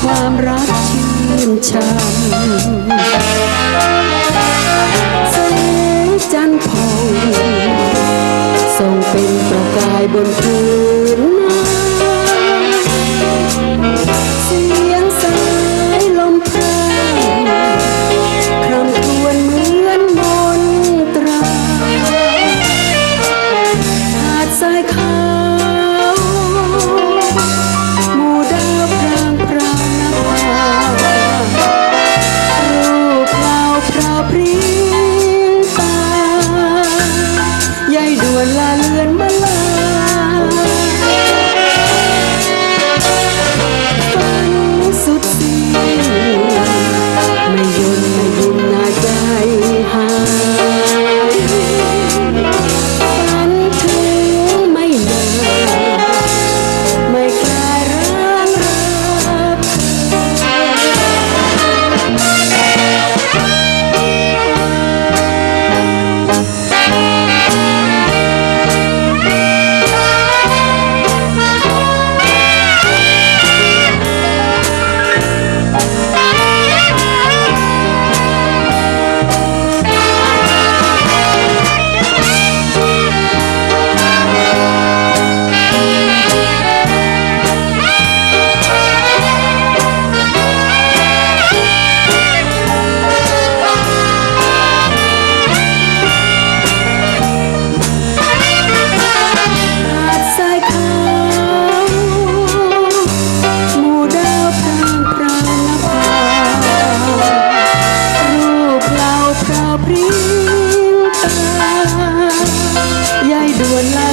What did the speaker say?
ความรักชื่นชมแสงจันทร์พองส่งเป็นประกายบนพื้น ยายด่วนลา